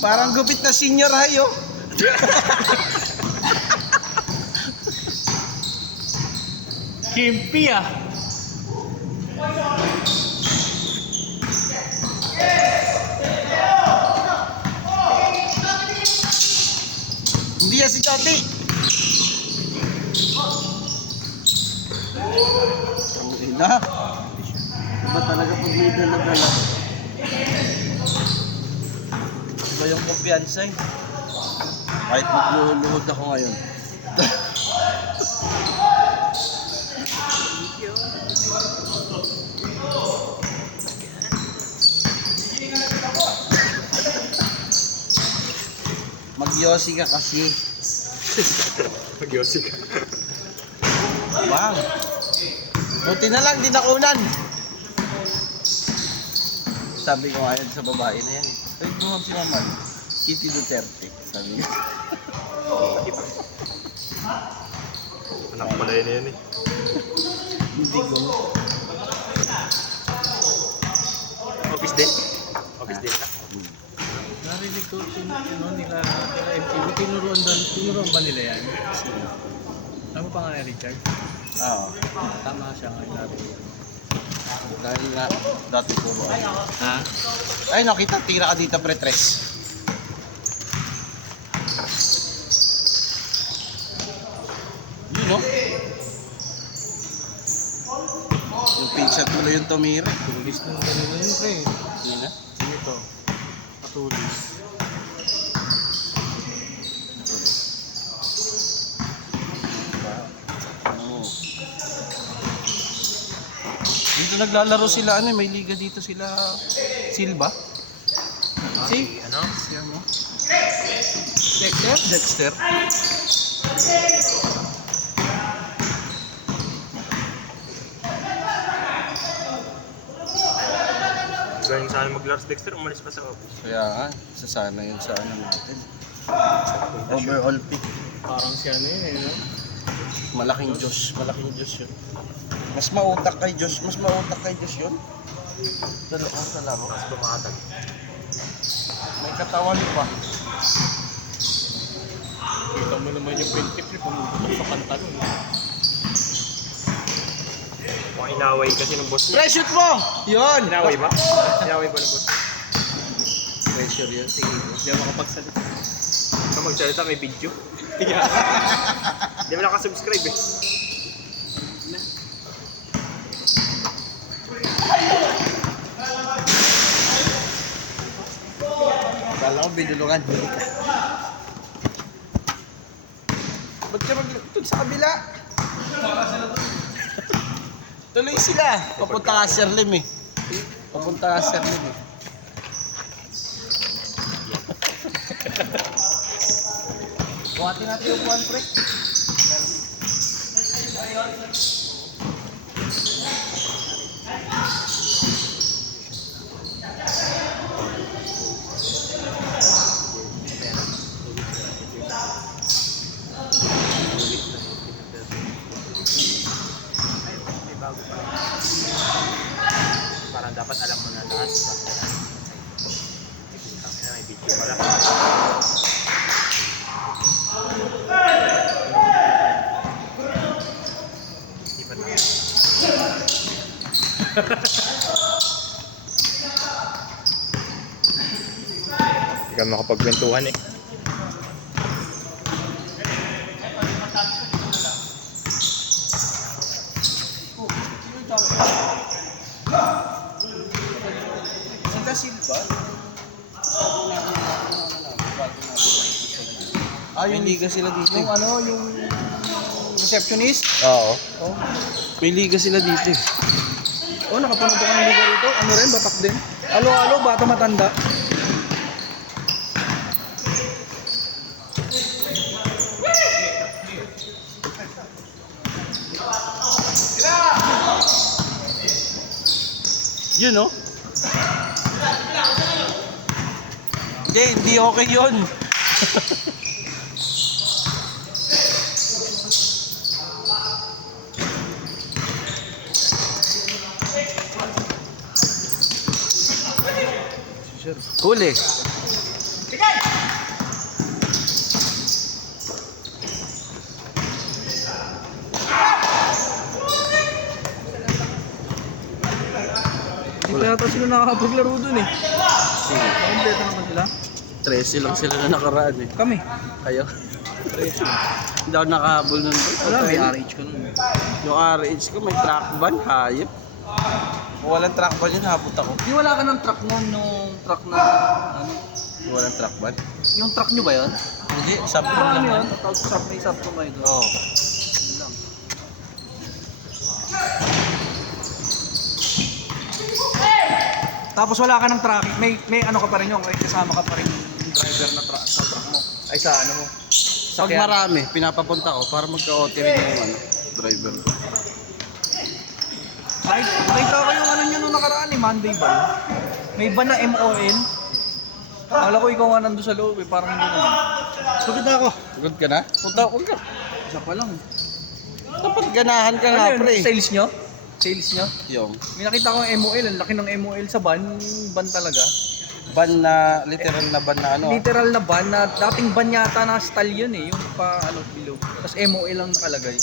Parang gupit na senior high, oh. Kimpi ah. Hindi yan si Tati. Ang ina. Iba talaga pag may dala-dala. Iba yung kumpiyansa eh. Kahit magluluhod ako ngayon. Magyosi ka kasi. Magyosi ka. Bang. Buti na lang, di nakunan. Sabi ko ngayon sa babae na yan eh. Wait mo si Maman. Kitty Duterte. Sabi niya. Anak pala yun yan eh. Hindi ko. Office din? Office din na? Narinig ko nila MTV, tinuruan ba nila yan? Ano pa nga ni Richard? Oo. Tama siya ngayon narinig. Dahil nga, dati puro. Ha? Ay, nakita, tira ka dito pre-tres. Yun, no? Yung pizza tuloy yung tumira. Tulis ng ganun yun, pre. Yun na. Ito. Patulis. Oo. Dito naglalaro sila, ano, may liga dito sila Silva. Si? Ano? Si ano? Dexter? Dexter. Galing sana maglaro si Dexter, umalis pa sa office. Kaya nga, sasana yun sa ano natin. Overall pick. Parang si ano yun eh, no? Malaking Diyos yun. Mas mautak kay Diyos yun. Sa laro. Mas bumatag. May katawan pa. Kita mo naman yung pintip niya pumutok sa pantalon. Mukhang inaway kasi ng boss niya. Pre-shoot mo! Yun! Inaway ba? Inaway ba ng boss? Pressure yun, sige. Hindi ako makapagsalita. Kung magsalita may video. Hindi mo nakasubscribe eh. Kala ko binulungan. Ba't ka maglutod sa kabila? Tuloy sila. Papunta ka Sherlim eh. Buhatin natin yung buwan, pre. Parang dapat alam mo na lahat. May video pala. Hindi pa na. Hindi kami makapagkwentuhan eh. Sita Silva? Yung liga sila dito. Yung ano, yung receptionist? Oo. Oh. May liga sila dito. Oh, nakapanood ako ng liga rito. Ano rin, batak din. Alo-alo, bata matanda. Yun, no? Hindi okay yun. Huli. Hindi pa yata sila nakakapaglaro dun eh. Sige. Kompleto naman sila. 13 lang sila na nakaraan eh. Kami. Kayo? 13. Hindi ako nakahabol nun. Wala, may RH ko nun. Yung RH ko may track ban, hayop. Kung walang track ban yun, habot ako. Di wala ka ng truck nun, nung truck na, ano, Yung walang track ban? yung truck nyo ba yun? Hindi, sabi ko Marami lang. yun, tapos may sub ko kayo doon. Oo. Yun lang. Tapos wala ka ng traffic, may ano ka pa rin yung kasama ka pa rin yung driver na truck sa truck mo. Ay sa ano mo. Pag marami, pinapapunta ko para magka-OT rin yung ano, driver ko. Nakita ko yung ano nyo nung nakaraan eh, Monday ba? May ban na MOL. Akala ko ikaw nga nandun sa loob eh, parang hindi naman. Sugod na ako. Sugod ka na? Punta ako ka. Isa pa lang. Dapat ganahan ka nga, Ano yun, pre. sales nyo? Sales nyo? Yung May nakita ko yung MOL, ang laki ng MOL sa ban talaga. ban na, literal na ban na ano. Literal na ban na dating ban yata na style yun eh, yung pa ano below. Tapos MOL lang nakalagay.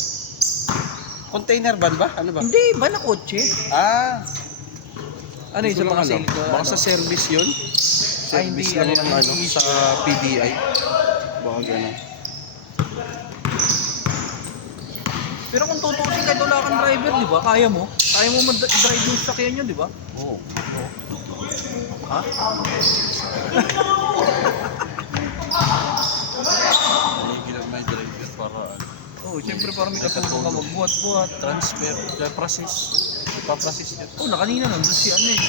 Container ban ba? Ano ba? Hindi, ban na kotse. Ah, Ano yun sa mga sales ko? Baka Ano? sa service yun. Ay, Service hindi, lang ano, ng ano, hindi sa PDI. Baka gano'n. Pero kung tutusin kahit wala kang driver, di ba? Kaya mo? Kaya mo mag-drive yung sakyan nyo, di ba? Oo. Ha? Nangigilan may driver para Oo, siyempre parang may katulong ka magbuhat-buhat. transfer, process. Ipaprocess yun. Oo, na kanina nandun si ano eh.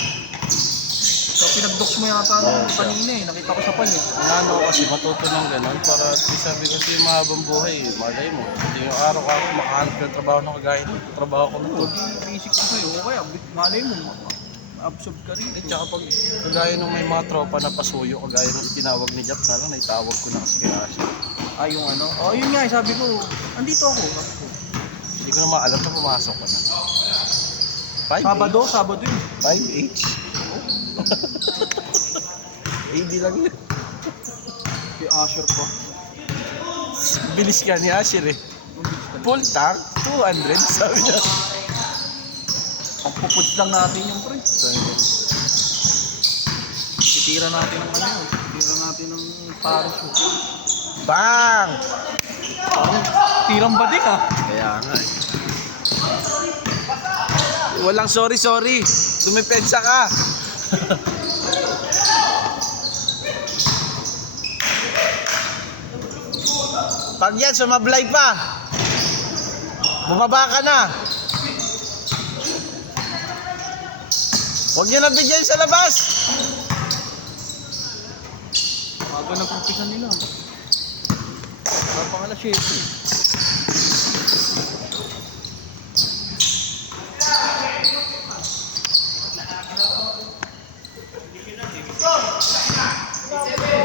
So, pinag-docs mo yata nung kanina eh. Nakita ko sa pan eh. Ano kasi matuto ng gano'n para sabi ko yung mahabang buhay, malay mo. Hindi yung araw-araw makahanap yung trabaho ng kagaya ng trabaho ko Oo, nito. di basic ko sa'yo. O kaya, malay mo, absorb ka rin. At saka pag kagaya nung may mga tropa na pasuyo, kagaya nung itinawag ni Jack na lang, naitawag ko na kasi kay Ashley. Ah, yung ano? Oh, yun nga, sabi ko, andito ako. Sabi ko. Hindi ko na maalam na pumasok ko na. 5H? Sabado yun. 5H? AD lang yun. Kay Asher pa. Bilis ka ni Asher eh. Full tank, 200, sabi niya. Pagpupuds lang natin yung pre. Titira natin ng ano yun. Titira natin ng parachute. Bang! Parang tirang badik ah. Kaya nga eh. Walang sorry. Dumipensa ka. Pag yan, sumablay pa. Bumaba ka na. Huwag niyo na bigyan sa labas. Aga na pagpisa nila. Parang pang alas 7.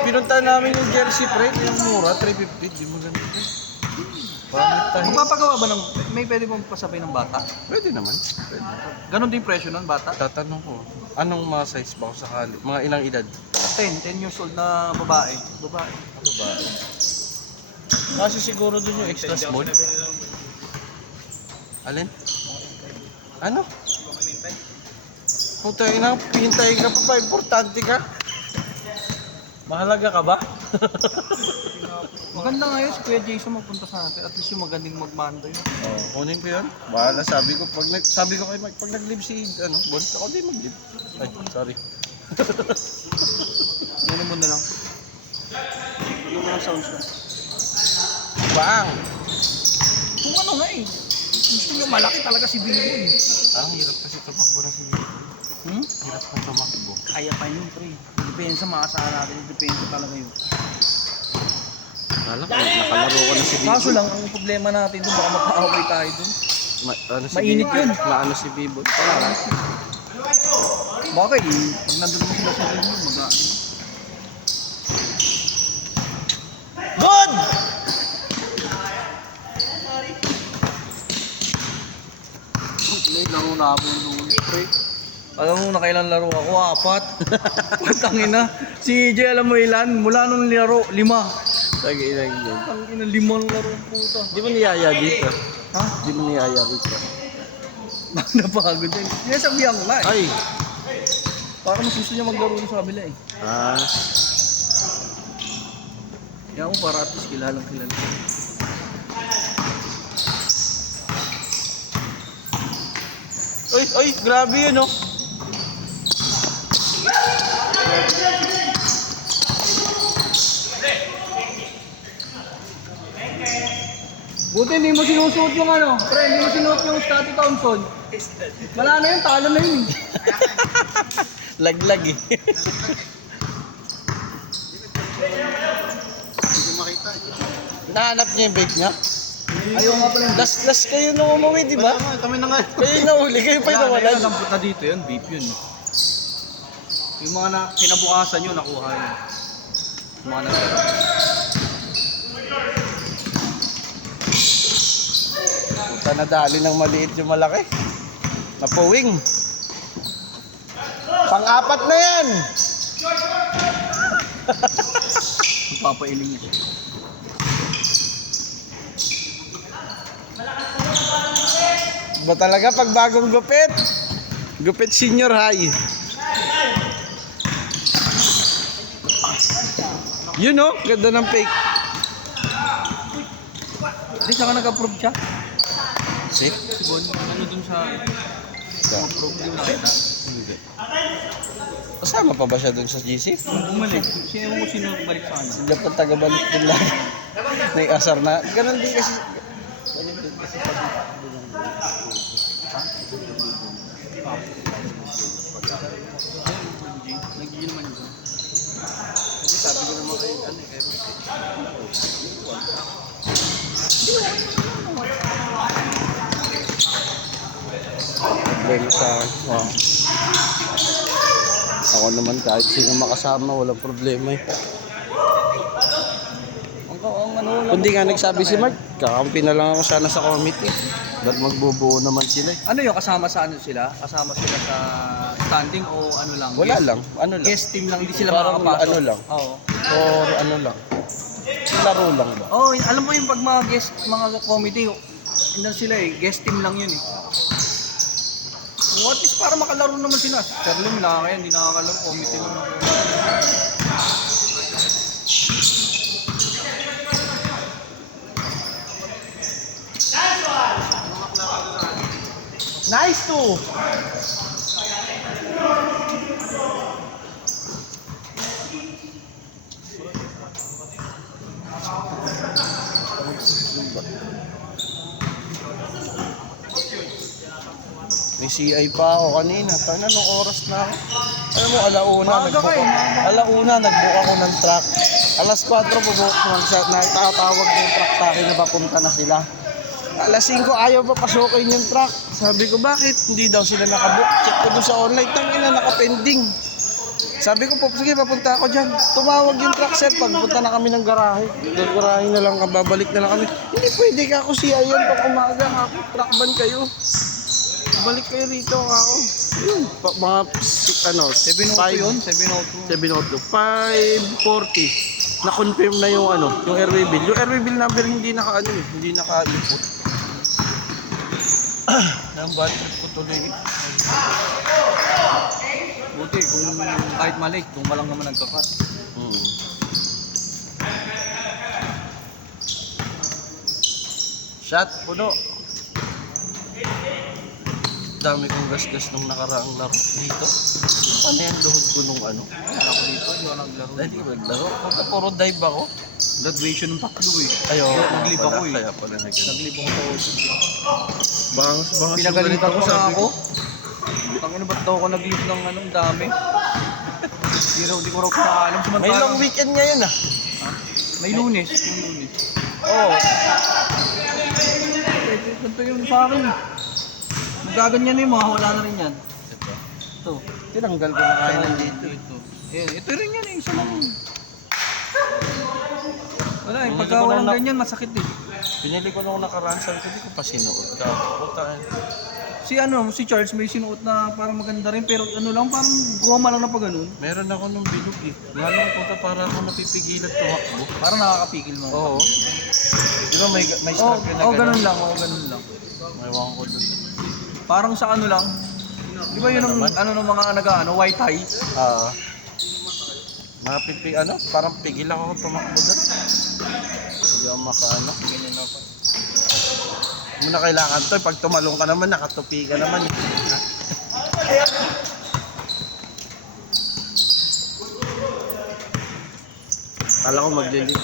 Pinunta namin yung jersey, pre. Yung mura, 350. Di mo ganito. Pangit tayo. Magpapagawa ba ng, may pwede bang pasabay ng bata? Pwede naman. Pwede. Ganon din presyo ng bata? Tatanong ko, anong mga size ba kung sakali? Mga ilang edad? 10 years old na babae. Babae. Ano ba? Kasi siguro dun yung extra small. Alin? Ano? Puta ina, hintayin ka pa, importante ka. Mahalaga ka ba? Maganda nga yun, si Kuya Jason magpunta sa atin. At least yung magaling magmando yun. Oo, kunin ko yun. Bahala, sabi ko kay Mike, pag nag-live si, Bolt, ako di mag-live. Ay, sorry. Ganun mo na lang. Ano mo ng sounds na? Bang! Kung ano nga eh. Gusto nyo malaki talaga si Billy eh. Ang hirap kasi tumakbo na si Bibo. Hirap na tumakbo. Kaya pa yun, pre. Depende sa makasama natin. Depende talaga yun. Alam ko, nakalaro ko na si Bibo. Kaso lang, ang problema natin doon, baka magpa-away tayo doon. Ano si Mainit Bibo? yun. Maano si Bibo? Wala. Bakit? Pag nandun mo sila sa room, mag-ano. Good! Late lang ako nakabong noon, pre. Alam mo, nakailan laro ako? 4. Putangina. Si EJ, alam mo ilan? Mula nung laro, 5. Tag-inang yun. Tangina, 5 laro, puta. Di mo niyaya dito? Ha? Di mo niyaya dito? Napagod din. Sinasabihan ko nga eh. Ay! Para mas gusto niya maglaro sa kabila eh. Ah, Kaya mo para at least kilalang kilala. ay, grabe yun, oh. Buti hindi mo sinusuot yung ano, pre, hindi mo sinuot yung Scottie Thompson. Wala na yun, talo na yun. Laglag eh. Nahanap niya yung bake niya? Ayaw nga pala. Last kayo nung umuwi, di ba? Kami na nga. Kayo yung nahuli, kayo pa yung Wala na nawalan. yun, ang puta dito yun, beef yun. Yung mga kinabukasan yun, nakuha yun. Yung mga natira. Puta, nadali ng maliit yung malaki. Napuwing. Pang-apat na yan! Papailing ito. Ba talaga pag bagong gupit? Gupit senior high. Yun oh, ganda ng fake. Hindi, saka nag-approve siya. Si? Si Bon, ano dun sa approve, hindi mo nakita. Hindi. Kasama pa ba siya dun sa GC? Bumalik. Sino ko sino balik sa kanya? Sila pa taga-balik din lang. Nag-asar na. Ganun din kasi. Ganun din kasi pag Nag-gym naman yun. kasi sabi ko naman kay ano kay problema sa akin. Wow. Ako naman kahit sino makasama walang problema eh. Ang ano lang. Kundi nga nagsabi si Mark, kakampi na lang ako sana sa committee. Dahil magbubuo naman sila eh. Ano yung kasama sa ano sila? Kasama sila sa standing o ano lang? Wala Guest- lang, ano lang. Guest team lang, hindi sila Parang makakapasok. ano lang. Oo. Or ano lang. Laro lang ba? Oh, alam mo yung pag mga guest, mga comedy, ano sila eh, guest team lang yun eh. What is para makalaro naman sila. Charlie, wala kaya, hindi nakakalaro, comedy lang ako. Nice to! May CI pa ako kanina. Tangina, nung oras na ako. Alam mo, Maaga ka eh, maaga. alauna, nagbook ako ng truck. Alas 4 bubuk nagtatawag ng truck sa akin na papunta na sila. Alas 5 ayaw pa pasukin yung truck. Sabi ko, bakit? Hindi daw sila nakabook. Check ko doon sa online. Tangina, nakapending. Sabi ko, sige, papunta ako dyan. Tumawag yung truck, sir. Pagpunta na kami ng garahe. Ng garahe na lang, babalik na lang kami. Hindi pwede ka ako siya yan. Pag umaga ako, truck ban kayo. Balik kayo rito ako. Yun, mga, ano, 702 yun, 702. 540. Na-confirm na yung ano, yung airway bill. Yung airway bill number hindi naka-ano eh, hindi naka-input. Nang bad trip ko tuloy eh. Buti, kung kahit mali, kung walang naman nagkakat. Shot, puno. Dami kong gas-gas nung nakaraang laro dito. Paano yan luhod ko nung ano? Wala ako dito, hindi ako naglaro. Dahil di ko naglaro. Pagka puro dive ako. Graduation ng tatlo eh. Ayo, Naglib ako eh. Kaya pala nag-ano. Naglib ako sa ocean. Bangas Pinagalitan ko na sabi ako. Tangina, ba't daw ako naglib ng anong dami? Di ko raw pinaalam. May long weekend ngayon ah. Ha? May Lunes. Yung Lunes. Oo. Ganito yung sa akin. Magaganyan na yung mga wala na rin yan. Ito. Tinanggal ko na kaya nandito. Ito. Ito rin yan eh. Isa lang. Wala eh. Pinili Pagka ko walang na- ganyan, masakit eh. Pinili ko nung nakaraan, sabi ko, di ko pa sinuot. Puta. Si Charles may sinuot na parang maganda rin pero ano lang parang goma lang na pa ganun. Meron ako nung bilog eh. Lalo ko para ako napipigilan tumakbo. Parang nakakapigil mo. Oo. Di ba may Oh, strap yun na oh, ganun lang, oh, ganun lang. Ewan ko dun. Parang sa ano lang. Di ba yun ang ano ng mga white tie? Parang pigil ako tumakbo dun. Hindi ako ganyan ako. Hindi mo na kailangan to, pag tumalong ka naman, nakatupi ka naman. Kala ko maglilid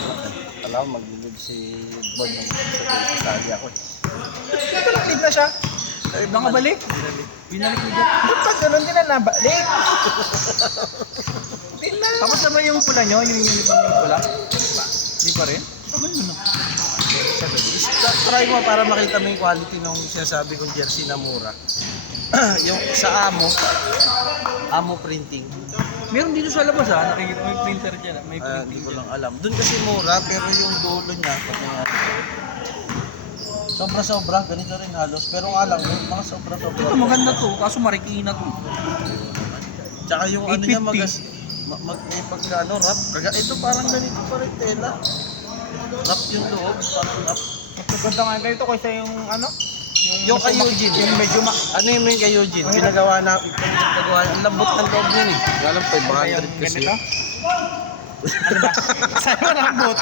si Bon nung sa sali ako. Ito lang, na siya. Nakabalik? Binalik mo dyan. Ba't pag ganun din na nabalik? Tapos naman yung pula nyo, yung uniform yung pula. Di pa rin? Try mo para makita mo yung quality ng sinasabi kong jersey na mura. Yung sa Amo printing. Meron dito sa labas nakikita may printer dyan. May Hindi printing ko dyan. lang alam. Doon kasi mura pero yung dulo niya sobra-sobra, ganito rin halos. Pero nga lang, yung mga sobra-sobra. Ito maganda to, kaso marikina to. Tsaka yung ano niya 850. may pagkano wrap. Ito parang ganito pa rin tela. Wrap yung loob, parang wrap. Mas maganda nga ganito kaysa yung ano? Yung kay Eugene. Yung medyo Ano yung kay Eugene? Pinagawa ang lambot ng loob yun eh. Alam 500 kasi. ganito? Ano ba? Sa'yo malambot.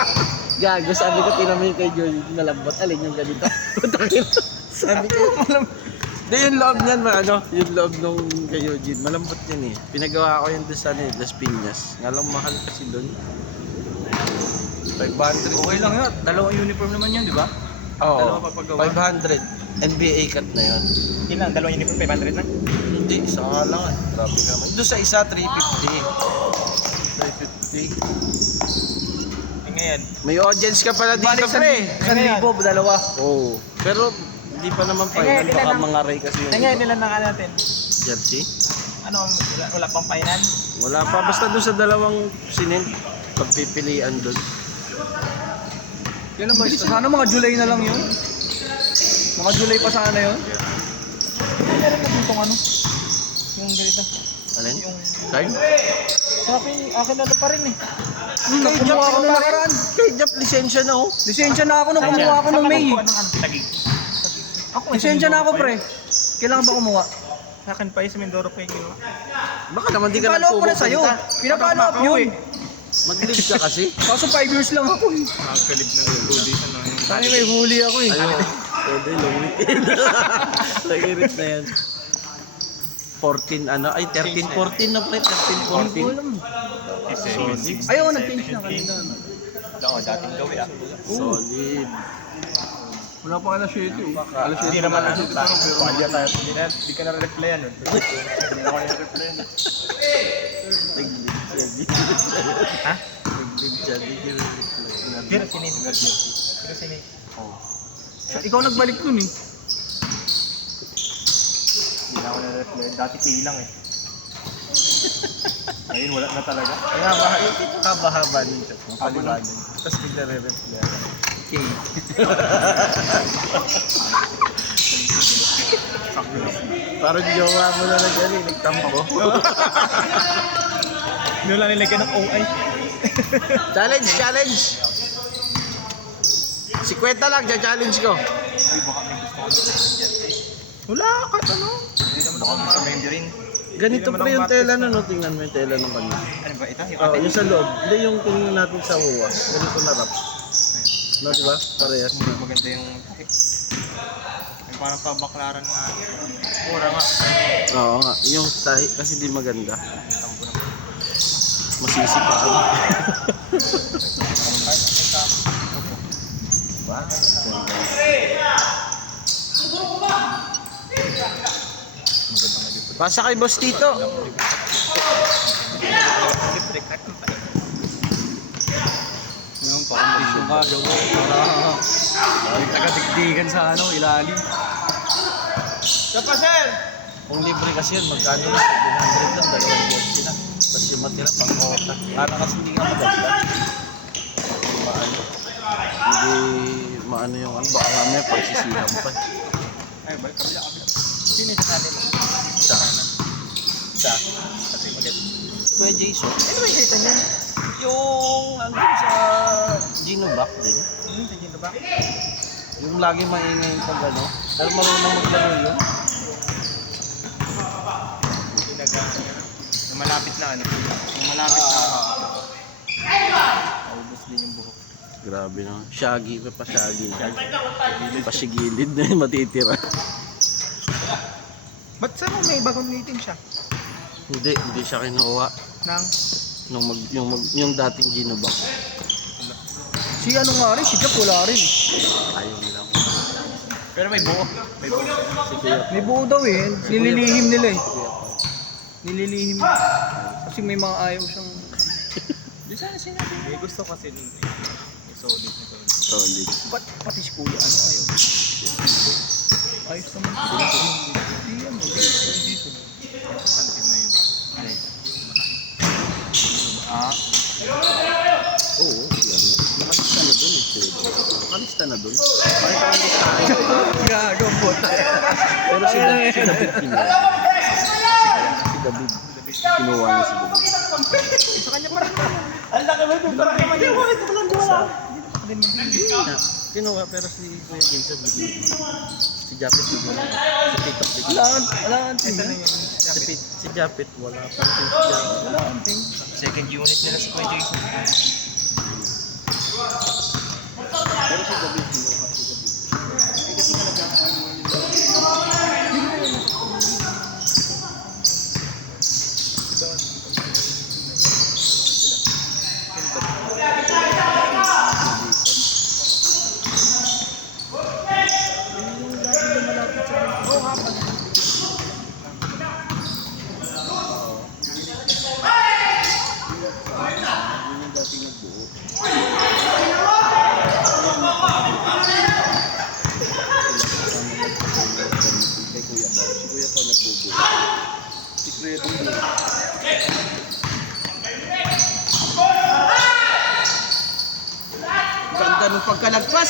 Gago, sabi ko tinan mo yung kay Eugene na lambot. Alin yung ganito? Sabi ko, Hindi, yung loob niyan, yung loob nung kay Eugene, malambot yan eh. Pinagawa ko yun doon sa Las Piñas. Nga lang mahal kasi doon. 500. Okay lang yun. Dalawang uniform naman yun, di ba? Oo, Dalawa papagawa. 500. NBA cut na yun. Ilan? Dalawang uniform, 500 lang? Hindi, isa nga lang eh. Grabe naman. Doon sa isa, 350. 350. Ngayon. May audience ka pala dito, pre. 1,000 dalawa. Oo. Pero hindi pa naman final. ilan Baka ang- mga ray kasi yung Ngayon, ilan na natin? jersey. Ano, wala pang final? Wala pa. Basta doon sa dalawang sinend. Pagpipilian doon. Kailan ba? Sana mga July na lang yun. Mga July pa sana yun. Meron na ditong ano? Yung ganito. Alin? Yung... Card? Sa akin na pa rin eh. Kumuha ako nung nakaraan. Kay Jap, lisensya na oh. Lisensya na ako nung kumuha ako nung May. Tagig. Ako, Lisensya na ako, pre. Kailangan ba kumuha? Sa akin pa yung sa Mindoro pa yung kinuha. Baka naman di ka Pinapalo ko na sa'yo. Pinapalo up yun. Mag-leave ka kasi. Kaso 5 years lang ako eh. Nakakalib na yung police ano yung... Tani may huli ako eh. Ayun. Pwede, lumitin. Nagirit na yan. 14, 13-14 na pre. 13-14. Solid. Ayaw, nag-change na kanina. Oo, dating gawin ah. Solid. Wala pa alas 7 eh. Alas 7 Hindi naman na. ano tayo. Hindi ka na-replyan nun. Hindi na ako na-replyan. Nag-leave Ha? siya. Pero sinin. Pero sinin. Ikaw nagbalik dun eh. Hindi na ako na-replyan. Dati kilang eh. Ngayon wala na talaga. Kaya haba nito. Paliwanag. Tapos nagre-reply. Okay. Parang jowa mo na nagtampo. Hindi wala nilagyan ng OI. Challenge! Si Kwenta lang, challenge ko. Uy, baka may gusto ko sa Wala ka, ano? Hindi naman ako sa Mandarin. Ganito pa yung tela na, no? Tingnan mo yung tela ng kanya. Ano ba ito? Yung Oo, ate? yung sa loob. Hindi yung tingnan natin sa huwa. Ganito na wrap. No, diba? Parehas. Maganda yung takip. Yung parang pabaklaran nga. Mura nga. Oo nga. Yung tahi kasi di maganda. Masisi pa ako. Pasa kay Boss Tito. Ngayon, pakondisyon ka. Para taga-digdigan sa ilalim. Kung libre kasi yun, magkano na? 700 lang, dalawang jersey na. Tapos yung matira, pang kota. Para kasi hindi ka maganda. Hindi maano yung ano, baka mamaya pagsisihan pa. Ay, balik kabila. Sino yung sakali mo? Sa Sa? Kasi maganda. Kuya Jason. Ano ba yung kaitan niya? Yung ano yun sa Gino Back din. Sa Gino ba? Yung lagi maingay pag ano. Pero marunong maglaro yun. Yung malapit na ano? Yung malapit na Paubos din yung buhok. Grabe no. Shaggy pa shaggy. Pasigilid na yung matitira. Ba't saan mo may bagong nitin siya? Hindi siya kinuha Nang yung dating Gino Back. si ano nga rin, si Jack wala rin. Ayaw nila. Pero may buo. May buo. Si Kuya May buo daw eh. Nililihim nila eh. Kuya Paul. Nililihim. Kasi may mga ayaw siyang... Di sana sinabi. May gusto kasi nun eh. May solid na to. Solid. Ba't pati si Kuya ano ayaw? Ayos naman. Hindi yan. Kantin na yun. Ano eh? Ah? Oo, yan. Nakalista na dun eh. Nakalista na dun. Bakit ang listahan? Gago po tayo. Pero si David kinuha. Si David. Kinuha niya si David. Sa kanya pa rin naman. Kinuha pero si Kuya James ang bigyan. Si Japet bigyan. Si TikTok bigyan. Wala ang team. Si Japet wala pa si Japet. Wala ang team. Second unit nila si Kuya Jason. Pero si David kinuha. Si David. Kasi nagkakaano yung dating nagbuo. Kay Kuya Paul. Si Kuya Paul nagbubuo. Si Kuya Paul. Ganda ng pagkalagpas.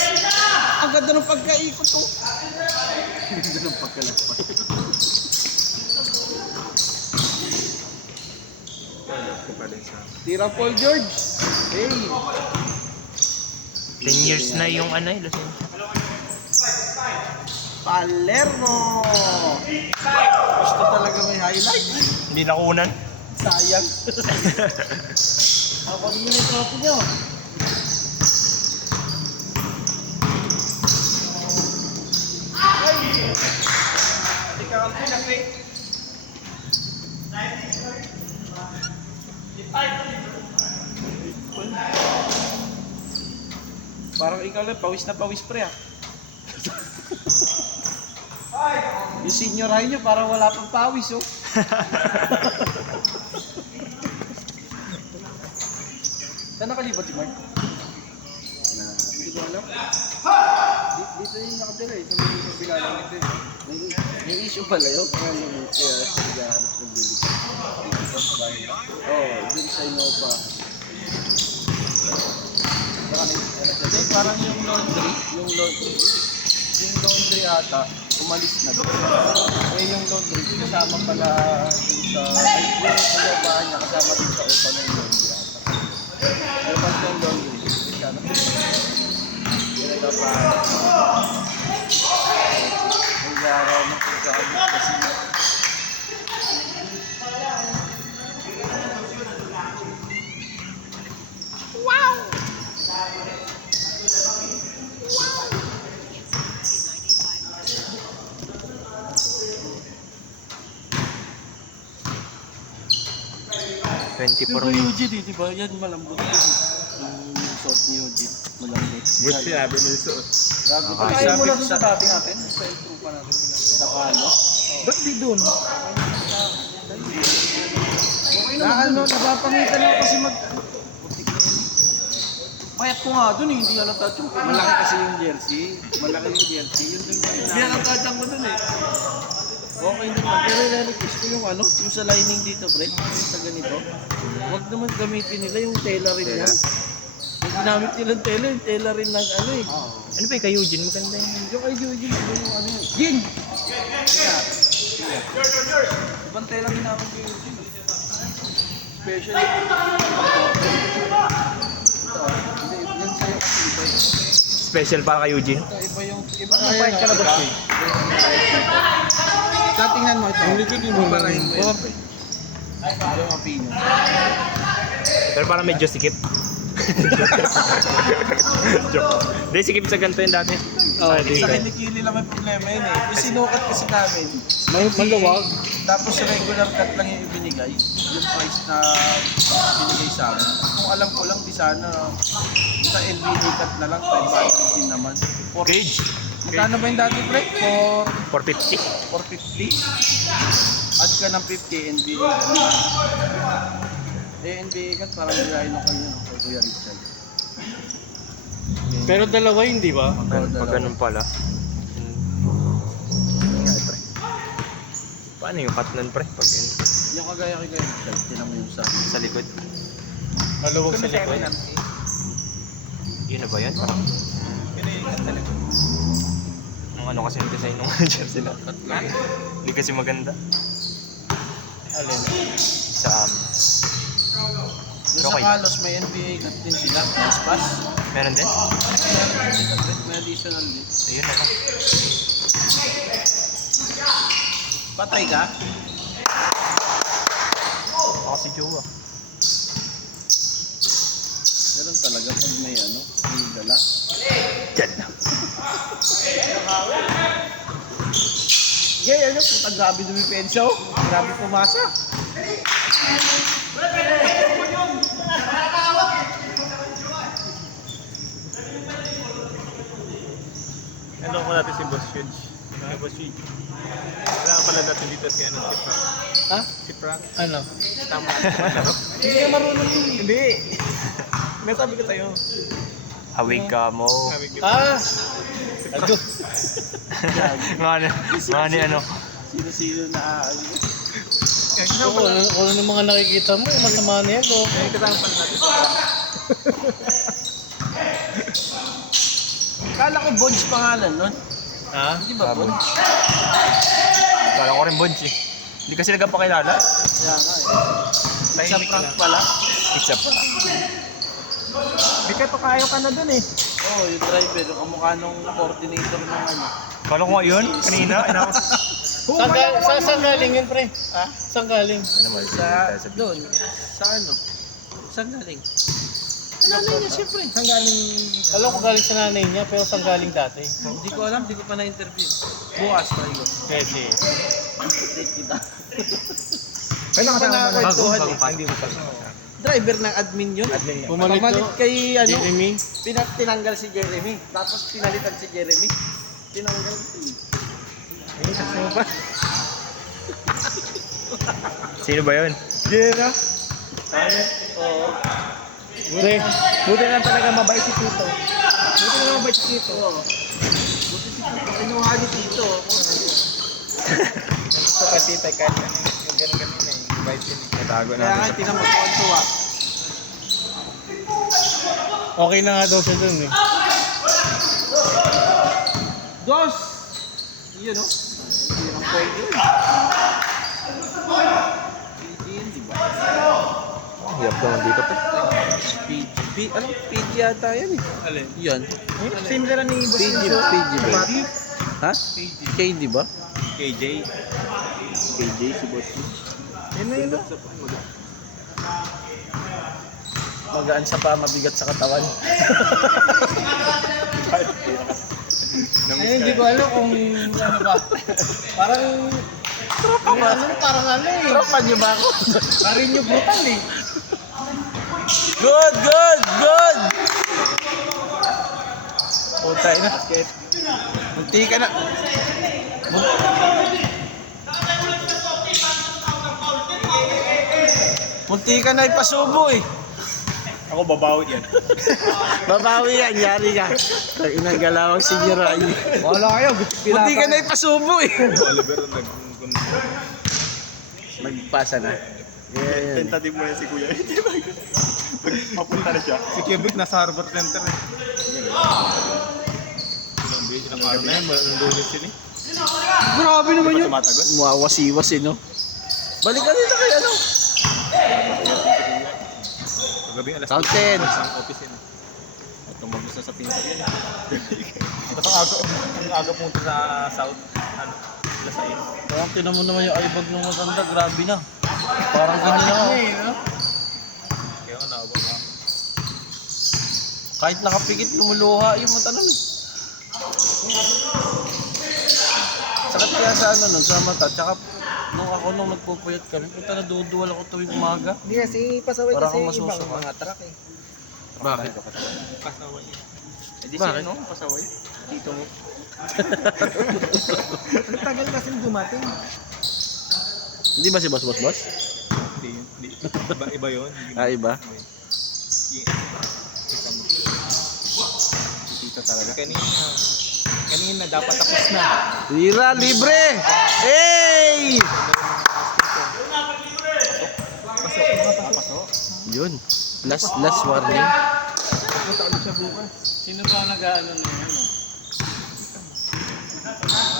Ang ganda ng pagkaikot to. Ang ganda ng pagkalagpas. Tira Paul George. Hey. 10 years na yung ano eh, lisensya. Palermo. Gusto talaga may highlight. Hindi nakunan. Sayang. Ako din yung trophy nyo. Parang ikaw lang, pawis na pawis pre ah. Yung senior high nyo, parang wala pang pawis oh. Saan nakalipat si Mark? Hindi ko alam. Dito yung nakatira eh, sa mga kabila lang ito eh. May issue pala yun, kaya naman kaya sa naghahanap ng bilig. Dito sa bahay na? Oo, dun sa Innova. Hindi, parang yung laundry ata, umalis na doon. Eh yung laundry, kasama pala dun sa, yung sa bahay niya, kasama dun sa opa ng laundry ata. Pero pag yung laundry, kasama dun. Yung nagpapahanap. Ang laraw ng pagkaabot kasi na. Yung 24 kay minutes. Eugene, di ba? Yan malambot yun. Yung suot ni Eugene, malambot. Buti sinabi nila suot. Gago to. Kaya mo na doon sa dati natin. Sa intro pa natin pinag- Nakalo. Ba't di doon? Na ano, napapangitan ako kasi mag... Payat ko nga dun eh, hindi halata yung malaki kasi yung jersey. Malaki yung jersey. Yun dun yung hindi halata ko dun eh. Okay naman, pero i-request ko yung ano, yung sa lining dito, pre, yung sa ganito. Huwag naman gamitin nila yung tela rin yan. Yung ginamit nilang tela, yung tela rin ng ano eh. Ano ba yung kay Eugene? Maganda yun. Yung kay Eugene, yung ano yun. Gin! Kaya, Bantay lang namin kay Eugene. Especially. Ito, hindi, yan sa'yo kasi iba eh. Special para kay Eugene. Ito, iba yung, iba ang fight ka na ba siya? Tingnan mo ito. Yung likod yung babarahin mo yun. Yung opinion. Pero parang medyo sikip. Joke. Hindi, sikip sa ganito yun dati. Oo, Sa kinikili lang may problema yun eh. Yung sinukat kasi namin, maluwag. tapos regular cut lang yung ibinigay. Yung price na binigay sa amin. Kung alam ko lang, di sana sa NBA cut na lang, 500 din naman. Cage. Magkano ba yung dati, pre? 450. 450? Add ka ng 50 NBA cut. Eh, NBA cut parang nilain ako yun, no? Kay Kuya Richard. Pero dalawa hindi ba? Pag ganun pala. Ano nga, pre? Paano yung cut nun, pre? Pag yun, Yung kagaya kay Kuya Richard, tinan mo yung sa likod. Maluwag sa likod. Yun na ba yan? Parang ang ano kasi yung design ng mga jersey na. Hindi kasi maganda. Alin? Sa Yung sa Okay. Kalos, may NBA cut din sila. Nice pass. meron din? May additional din. Ayun na lang. Patay ka? Ako si Jowa. Ganun talaga pag may ano, may dala. Diyan na. Gay, ano, puta grabe dumipensa oh. Grabe pumasa. Ano ko natin si Boss Huge? Boss Huge. Wala pala natin dito si ano, si Frank. Ha? Si Frank. Ano? Tama natin maglaro. Hindi ka marunong yun. Hindi. May sabi ko sa'yo. Hawig ka mo. Sabi ko. Ah! Ano? Mga ni ano. Sino-sino na ano. Kung ano ng mga nakikita mo, masama na yan, no? May kasama pala natin si Frank. Kala ko Bodge pangalan nun. Ha? Hindi ba Bodge? Kala ko rin Bonji. Hindi kasi nagpapakilala. Kaya nga eh. Sa prank pala. Isa pa. Di ka to kayo ka na dun eh. Oo, yung driver, yung kamukha nung coordinator ng ano. Kala ko nga yun, kanina. Saan galing yun, pre? Ha? Saan galing? Ano naman, Sa, doon. Sa ano? Saan galing? Sa nanay niya siyempre. Saan galing? Alam ko galing sa nanay niya, pero saan galing dati? Hindi ko alam, hindi ko pa na-interview. Bukas pa yun. Kasi, Update kita. Ay, nakasama mo na. Kwentuhan eh. Hindi mo pa. Driver ng admin yun. Pumalit Pamalit to. kay ano, Jeremy? tinanggal si Jeremy. Tapos pinalitan si Jeremy. Tinanggal si Sino ba yun? Jera. Oo. Pre, Buti lang talaga mabait si Tito. Buti lang mabait si Tito. Oo. Buti si Tito. Kinuha ni Tito. Gusto ka Tito, kahit yung ganun-ganun eh. Mabait yun eh. Natago Kaya nga, natin. tinan mo, tuwa. okay na nga daw siya dun eh. Dos! Yun o. Hindi lang pwede yun. PG yun, di ba? Hirap naman dito pa. PG. Anong PG yata yan eh? Alin? Yan. Similar ni Boss PG, Huge. PG ba? Ha? K, di ba? KJ. KJ, si Boss. Yun na yun. Magaan sa pa, mabigat sa katawan. Ayun, hindi ko alam kung ano ba. Parang, parang ano eh. Tropa niyo ba ako? Parang yung brutal eh. Good, good, good! Putay na. Munti ka na. Munti ka na ipasubo eh. Ako babawi yan. Babawi yan, yari ka. Inang galawang si Jiray. Wala kayo. Munti ka na ipasubo eh. Oliver Magpasa na. Yeah, yan. tentative mo yan si Kuya. Mapunta na siya. Si Kevin nasa Harbor Center eh. Ilang beses na parang na yan. Nandun sila eh. Grabe naman yun. Tumatagot. Mawasiwas eh, no? Balikan dito kay ano? Gabi alas Counted. Isang office yun. At tumagos na sa pinto yun. Tapos ang aga punta sa South. Ano? Alas 6. Parang tinan mo naman yung eyebag ng matanda. Grabe na. Parang ganyan na. Kaya nga naabang ako. Kahit nakapikit, lumuluha yung mata nun eh. Sakit kaya sa ano nun, sa mata. Tsaka nung nagpupuyat kami, punta na duduwal ako tuwing umaga. Hindi kasi pasaway Para kasi akong ibang masusuka. mga truck eh. Bakit? Pasaway. Eh di Bakit? siya no? Pasaway. Dito mo. Ang tagal kasi dumating. Hindi ba si Boss? Hindi. Iba yun. Ah, iba? Kita mo. Dito talaga. Kanina dapat tapos na. Tira, libre! Hey! Pasok. Yun. Last warning. Sino ba nag-ano na yan? No?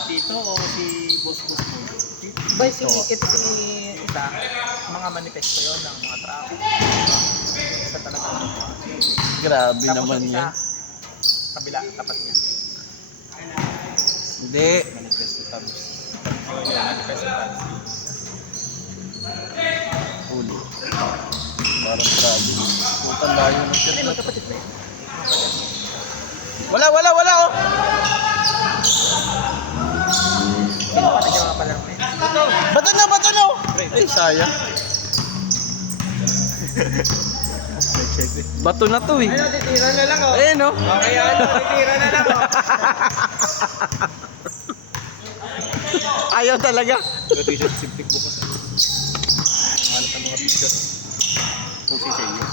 Tito o si Boss mo? Bay, ito si isa, mga manifesto yun ng mga truck. Isa talaga. Grabe Tapos naman yung isa, yan. kabila, tapat niya. Hindi. Manifesto tapos. Manifesto tapos. Ulo. Parang grabe. Putang layo ng shit na. Kapatid na yun. Wala oh! Sino pa nagawa pala mo yun? Bato na! Ay, sayang. Bato na to eh. Titira na lang oh. Ayun oh. Okay, titira na lang oh. Ayaw talaga. Graduation simple bukas. Hanap ng mga picture. Kung si Senyo.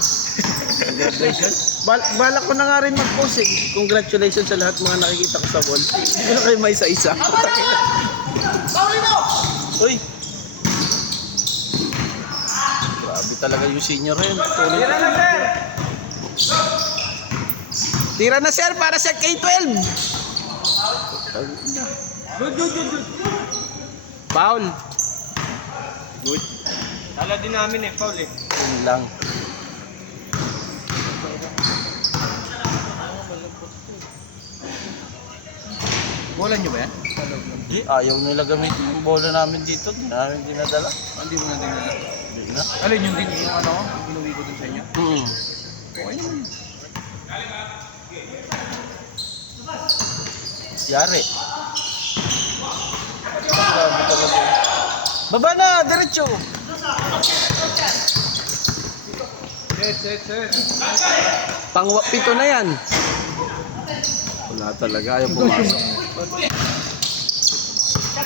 Congratulations. Balak ko na nga rin mag-post eh. Congratulations sa lahat mga nakikita ko sa wall. Hindi ko na kayo maisa-isa. Uy! Grabe talaga yung senior rin. Tira na sir! Tira na sir para sa K-12! Good. Foul. Good. Dala din namin eh, Paul eh. Yun lang. Bola nyo ba yan? Hindi, ayaw nila gamitin yung bola namin dito. Hindi namin dinadala. Hindi mo na tingnan. Hindi na. Alin yung yung ano? Yung inuwi ko dun sa inyo? Okay naman yun. Yari. Grabe talaga. Baba na, diretso. Set. Pito na yan. Wala talaga, ayaw pumasok.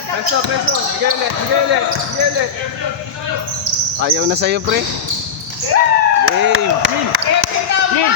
Peso. Miguelet. Ayaw na sa'yo, pre. Game.